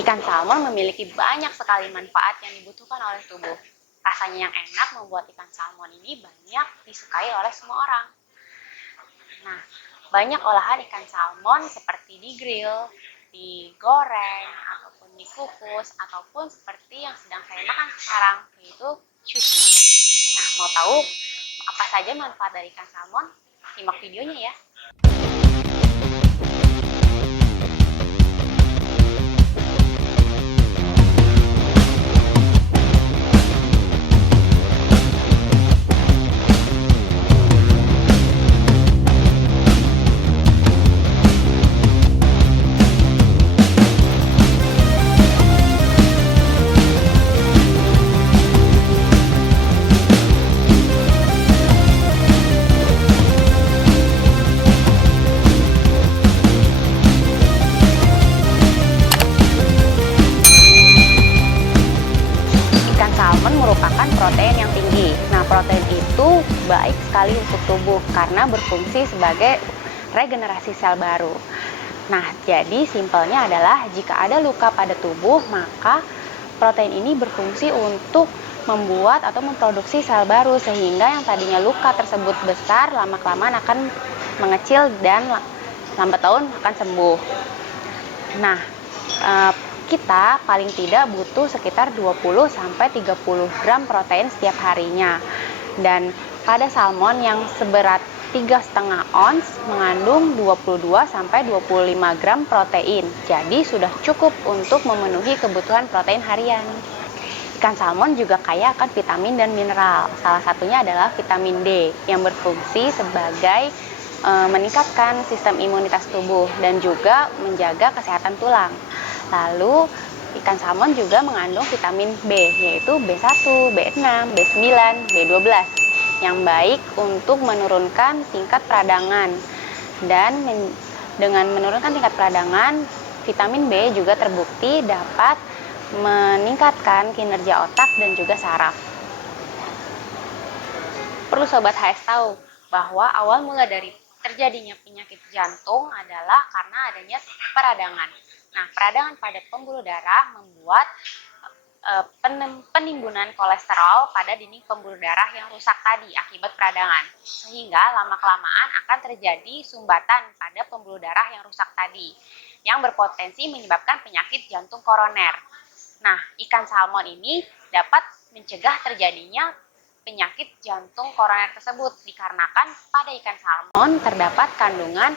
Ikan salmon memiliki banyak sekali manfaat yang dibutuhkan oleh tubuh. Rasanya yang enak membuat ikan salmon ini banyak disukai oleh semua orang. Nah, banyak olahan ikan salmon seperti digrill, digoreng, ataupun dikukus, ataupun seperti yang sedang saya makan sekarang, yaitu sushi. Nah, mau tahu apa saja manfaat dari ikan salmon? Simak videonya ya. Salmon merupakan protein yang tinggi. Nah, protein itu baik sekali untuk tubuh karena berfungsi sebagai regenerasi sel baru. Nah, jadi simpelnya adalah jika ada luka pada tubuh, maka protein ini berfungsi untuk membuat atau memproduksi sel baru sehingga yang tadinya luka tersebut besar lama-kelamaan akan mengecil dan lambat laun akan sembuh. Nah, kita paling tidak butuh sekitar 20-30 gram protein setiap harinya. Dan pada salmon yang seberat 3,5 ons mengandung 22-25 gram protein. Jadi sudah cukup untuk memenuhi kebutuhan protein harian. Ikan salmon juga kaya akan vitamin dan mineral. Salah satunya adalah vitamin D yang berfungsi sebagai meningkatkan sistem imunitas tubuh dan juga menjaga kesehatan tulang. Lalu, ikan salmon juga mengandung vitamin B, yaitu B1, B6, B9, B12, yang baik untuk menurunkan tingkat peradangan. Dan dengan menurunkan tingkat peradangan, vitamin B juga terbukti dapat meningkatkan kinerja otak dan juga saraf. Perlu Sobat HS tahu bahwa awal mula dari terjadinya penyakit jantung adalah karena adanya peradangan. Nah, peradangan pada pembuluh darah membuat penimbunan kolesterol pada dinding pembuluh darah yang rusak tadi akibat peradangan. Sehingga lama-kelamaan akan terjadi sumbatan pada pembuluh darah yang rusak tadi, yang berpotensi menyebabkan penyakit jantung koroner. Nah, ikan salmon ini dapat mencegah terjadinya penyakit jantung koroner tersebut dikarenakan pada ikan salmon terdapat kandungan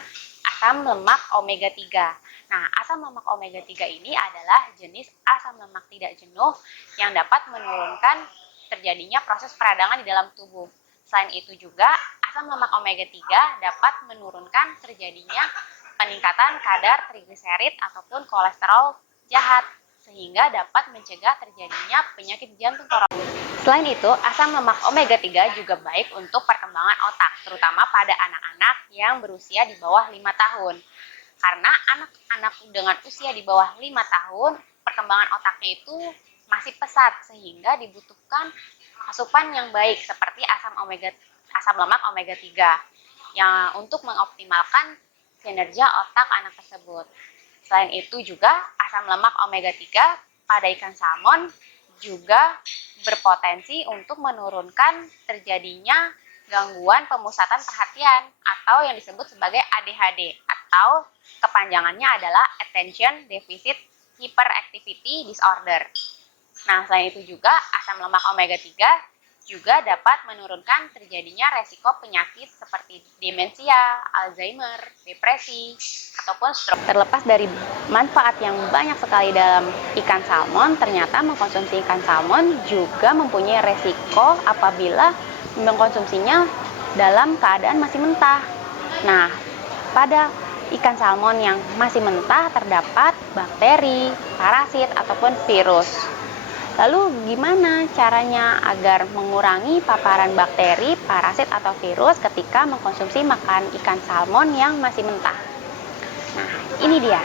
asam lemak omega 3. Nah, asam lemak omega 3 ini adalah jenis asam lemak tidak jenuh yang dapat menurunkan terjadinya proses peradangan di dalam tubuh. Selain itu juga, asam lemak omega 3 dapat menurunkan terjadinya peningkatan kadar trigliserid ataupun kolesterol jahat, sehingga dapat mencegah terjadinya penyakit jantung koroner. Selain itu, asam lemak omega 3 juga baik untuk perkembangan otak, terutama pada anak-anak yang berusia di bawah 5 tahun. Karena anak-anak dengan usia di bawah 5 tahun, perkembangan otaknya itu masih pesat, sehingga dibutuhkan asupan yang baik seperti asam lemak omega 3 yang untuk mengoptimalkan kinerja otak anak tersebut. Selain itu juga, asam lemak omega 3 pada ikan salmon juga berpotensi untuk menurunkan terjadinya gangguan pemusatan perhatian atau yang disebut sebagai ADHD atau kepanjangannya adalah Attention Deficit Hyperactivity Disorder. Nah, selain itu juga asam lemak omega 3 juga dapat menurunkan terjadinya resiko penyakit seperti demensia, Alzheimer, depresi, ataupun stroke. Terlepas dari manfaat yang banyak sekali dalam ikan salmon, ternyata mengkonsumsi ikan salmon juga mempunyai resiko apabila mengkonsumsinya dalam keadaan masih mentah. Nah, pada ikan salmon yang masih mentah terdapat bakteri, parasit, ataupun virus. Lalu gimana caranya agar mengurangi paparan bakteri, parasit, atau virus ketika mengkonsumsi makan ikan salmon yang masih mentah? Nah, ini dia,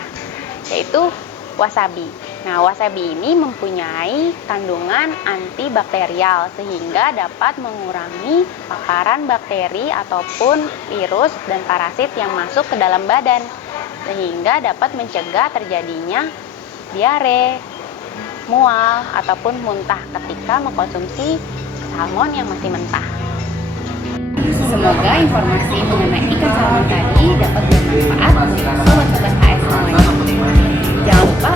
yaitu wasabi. Nah, wasabi ini mempunyai kandungan antibakterial sehingga dapat mengurangi paparan bakteri ataupun virus dan parasit yang masuk ke dalam badan, sehingga dapat mencegah terjadinya diare, mual, ataupun muntah ketika mengkonsumsi salmon yang masih mentah. Semoga informasi mengenai ikan salmon tadi dapat bermanfaat untuk sobat-sobat HS semuanya. Jangan lupa